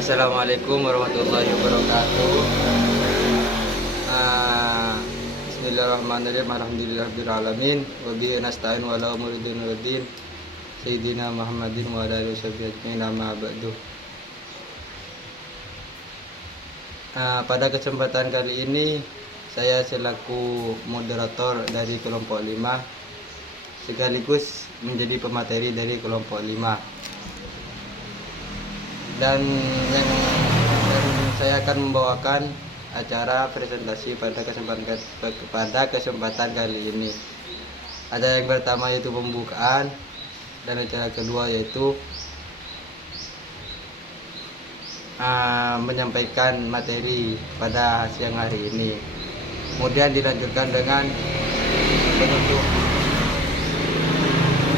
Assalamualaikum warahmatullahi wabarakatuh. Bismillahirrahmanirrahim. Alhamdulillahirabbil alamin. Wa bihi nasta'in wa la umuri dunya waddin. Sayyidina Muhammadin wa ala alihi washabihi ajmain, amma ba'du. Pada kesempatan kali ini saya selaku moderator dari kelompok 5 sekaligus menjadi pemateri dari kelompok 5. Dan saya akan membawakan acara presentasi pada kesempatan kali ini. Ada yang pertama yaitu pembukaan, dan acara kedua yaitu menyampaikan materi pada siang hari ini. Kemudian dilanjutkan dengan penutup.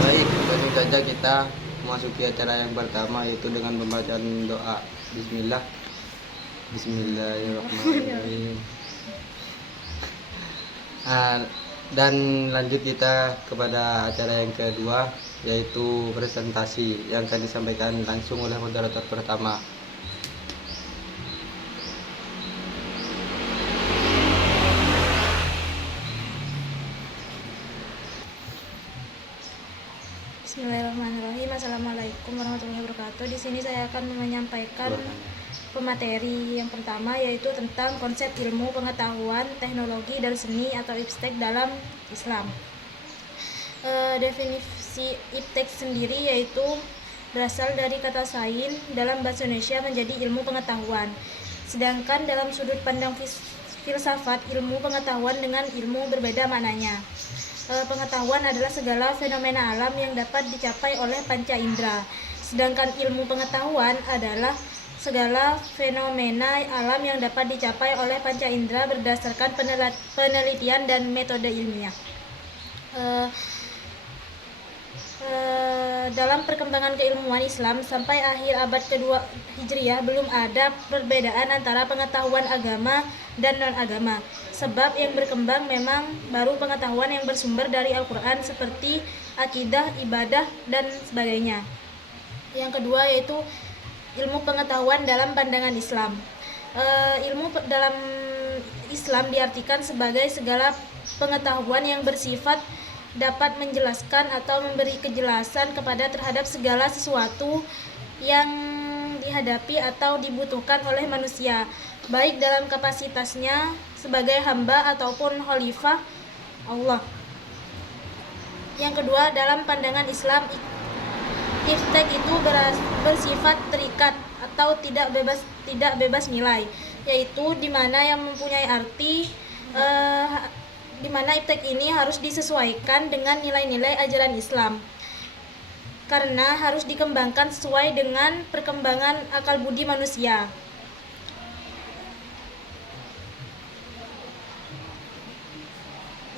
Baik, langsung saja kita memasuki acara yang pertama, yaitu dengan pembacaan doa. Bismillahirrahmanirrahim. Dan lanjut kita kepada acara yang kedua, yaitu presentasi yang akan disampaikan langsung oleh moderator pertama. Bismillahirrahmanirrahim. Assalamualaikum warahmatullahi wabarakatuh. Di sini saya akan menyampaikan pemateri yang pertama, yaitu tentang konsep ilmu pengetahuan, teknologi, dan seni atau IPTEK dalam Islam. Definisi IPTEK sendiri yaitu berasal dari kata sains dalam bahasa Indonesia menjadi ilmu pengetahuan. Sedangkan dalam sudut pandang filsafat, ilmu pengetahuan dengan ilmu berbeda maknanya. Pengetahuan adalah segala fenomena alam yang dapat dicapai oleh panca indera. Sedangkan ilmu pengetahuan adalah segala fenomena alam yang dapat dicapai oleh panca indera berdasarkan penelitian dan metode ilmiah. Dalam perkembangan keilmuan Islam sampai akhir abad kedua Hijriah belum ada perbedaan antara pengetahuan agama dan non-agama. Sebab yang berkembang memang baru pengetahuan yang bersumber dari Al-Quran seperti akidah, ibadah, dan sebagainya. Yang kedua yaitu ilmu pengetahuan dalam pandangan Islam. Ilmu dalam Islam diartikan sebagai segala pengetahuan yang bersifat dapat menjelaskan atau memberi kejelasan terhadap segala sesuatu yang dihadapi atau dibutuhkan oleh manusia, baik dalam kapasitasnya sebagai hamba ataupun khalifah Allah. Yang kedua, dalam pandangan Islam, IPTEK itu bersifat terikat atau tidak bebas nilai, yaitu di mana yang mempunyai arti di mana IPTEK ini harus disesuaikan dengan nilai-nilai ajaran Islam, karena harus dikembangkan sesuai dengan perkembangan akal budi manusia.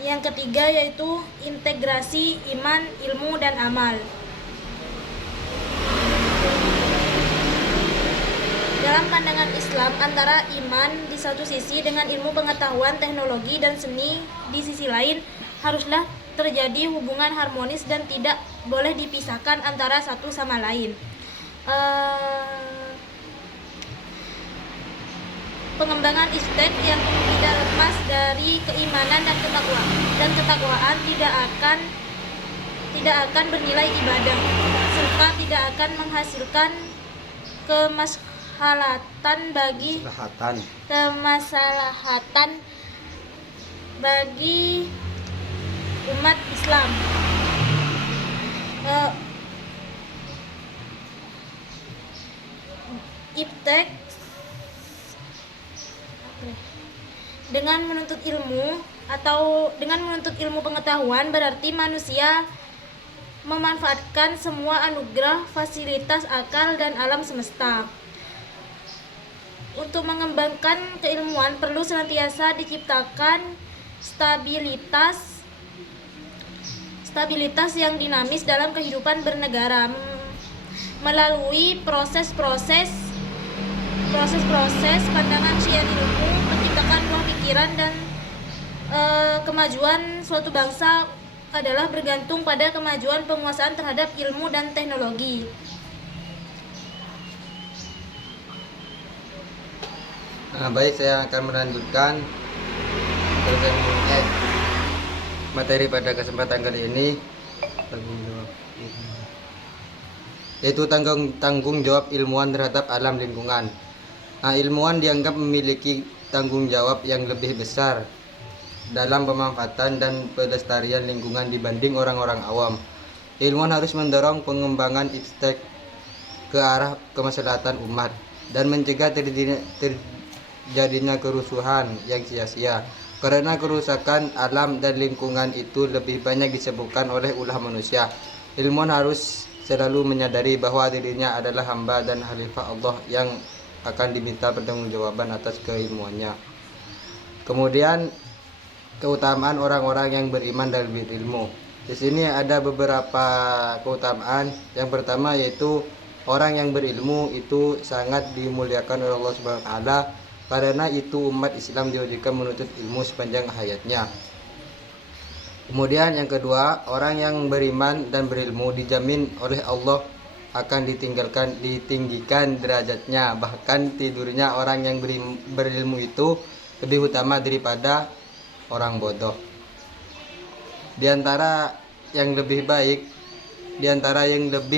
Yang ketiga yaitu integrasi iman, ilmu, dan amal. Dalam pandangan Islam, antara iman di satu sisi dengan ilmu pengetahuan, teknologi, dan seni di sisi lain haruslah terjadi hubungan harmonis dan tidak boleh dipisahkan antara satu sama lain. Pengembangan IPTEK yang tidak lepas dari keimanan dan ketakwaan tidak akan bernilai ibadah, serta tidak akan menghasilkan kemaslahatan bagi umat Islam. IPTEK dengan menuntut ilmu pengetahuan berarti manusia memanfaatkan semua anugerah, fasilitas, akal, dan alam semesta. Untuk mengembangkan keilmuan perlu senantiasa diciptakan stabilitas yang dinamis dalam kehidupan bernegara melalui proses-proses pandangan syiar ilmu, menciptakan ruang pikiran, dan kemajuan suatu bangsa adalah bergantung pada kemajuan penguasaan terhadap ilmu dan teknologi. Baik, saya akan melanjutkan materi pada kesempatan kali ini, yaitu tanggung jawab ilmuwan terhadap alam lingkungan. Ilmuwan dianggap memiliki tanggung jawab yang lebih besar dalam pemanfaatan dan pelestarian lingkungan dibanding orang-orang awam. Ilmuwan harus mendorong pengembangan iptek ke arah kemaslahatan umat dan mencegah terjadinya kerusuhan yang sia-sia, karena kerusakan alam dan lingkungan itu lebih banyak disebabkan oleh ulah manusia. Ilmuwan harus selalu menyadari bahwa dirinya adalah hamba dan khalifah Allah yang akan diminta pertanggungjawaban atas keilmuannya. Kemudian keutamaan orang-orang yang beriman dan berilmu. Di sini ada beberapa keutamaan. Yang pertama yaitu orang yang berilmu itu sangat dimuliakan oleh Allah Subhanahu wa taala, karena itu umat Islam diwajibkan menuntut ilmu sepanjang hayatnya. Kemudian yang kedua, orang yang beriman dan berilmu dijamin oleh Allah akan ditinggikan derajatnya. Bahkan tidurnya orang yang berilmu itu lebih utama daripada orang bodoh. Di antara yang lebih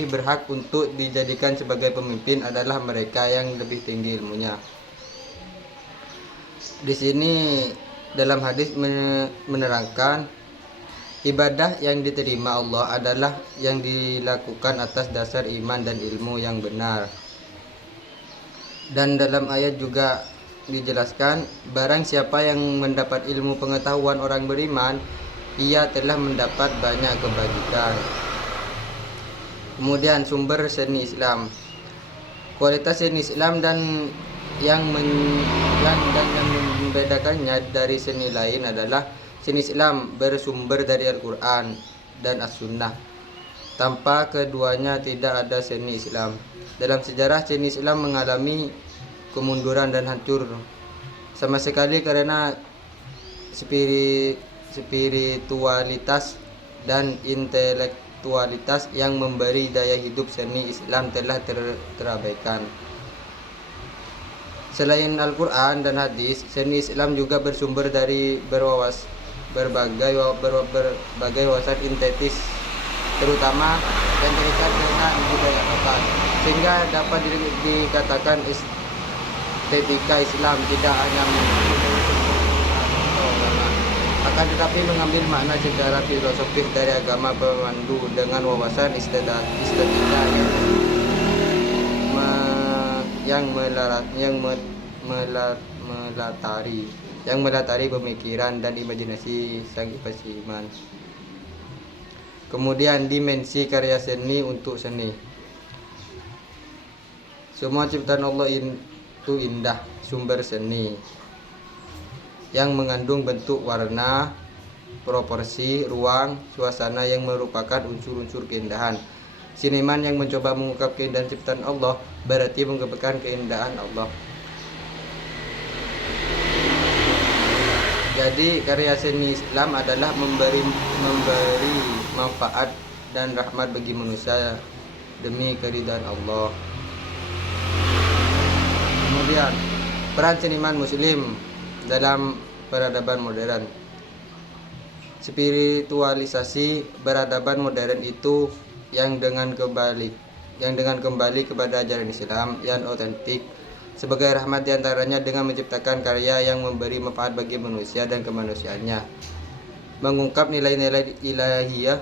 berhak untuk dijadikan sebagai pemimpin adalah mereka yang lebih tinggi ilmunya. Di sini dalam hadis menerangkan ibadah yang diterima Allah adalah yang dilakukan atas dasar iman dan ilmu yang benar. Dan dalam ayat juga dijelaskan, barang siapa yang mendapat ilmu pengetahuan orang beriman, ia telah mendapat banyak kebajikan. Kemudian sumber seni Islam. Kualitas seni Islam dan yang membedakannya dari seni lain adalah seni Islam bersumber dari Al-Quran dan As-Sunnah. Tanpa keduanya tidak ada seni Islam. Dalam sejarah seni Islam mengalami kemunduran dan hancur sama sekali karena spiritualitas dan intelektualitas yang memberi daya hidup seni Islam telah terabaikan. Selain Al-Quran dan hadis, seni Islam juga bersumber dari berbagai wawasan sintetis, terutama yang terikat dengan budaya lokal, sehingga dapat dikatakan estetika Islam tidak hanya akan tetapi mengambil makna secara filosofis dari agama pemandu dengan wawasan estetika yang melatari pemikiran dan imajinasi sang pesiman. Kemudian dimensi karya seni untuk seni. Semua ciptaan Allah itu indah, sumber seni yang mengandung bentuk, warna, proporsi, ruang, suasana yang merupakan unsur-unsur keindahan. Seniman yang mencoba mengungkap keindahan ciptaan Allah berarti mengungkapkan keindahan Allah. Jadi karya seni Islam adalah memberi manfaat dan rahmat bagi manusia demi keridhaan Allah. Kemudian peran seniman muslim dalam peradaban modern. Spiritualisasi peradaban modern itu yang dengan kembali kepada ajaran Islam yang otentik sebagai rahmat diantaranya dengan menciptakan karya yang memberi manfaat bagi manusia dan kemanusiaannya, mengungkap nilai-nilai ilahiyah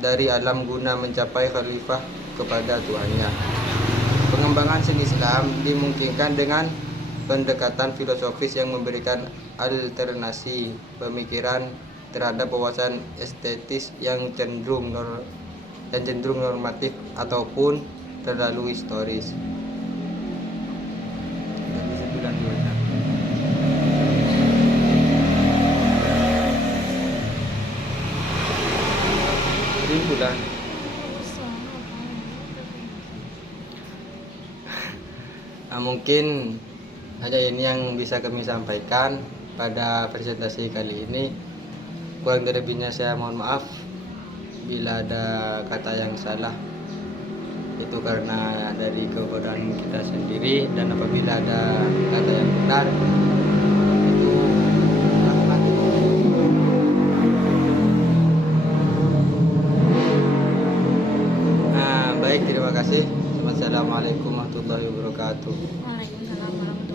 dari alam guna mencapai khalifah kepada Tuhannya. Pengembangan seni Islam dimungkinkan dengan pendekatan filosofis yang memberikan alternasi pemikiran terhadap wawasan estetis yang cenderung normatif ataupun terlalu historis. Bulan. Mungkin hanya ini yang bisa kami sampaikan pada presentasi kali ini. Kurang lebihnya saya mohon maaf bila ada kata yang salah, itu karena dari kebodohan kita. kita sendiri, dan apabila ada kata yang benar itu rahmat. Baik, terima kasih. Assalamualaikum warahmatullahi wabarakatuh. Waalaikumsalam warahmatullahi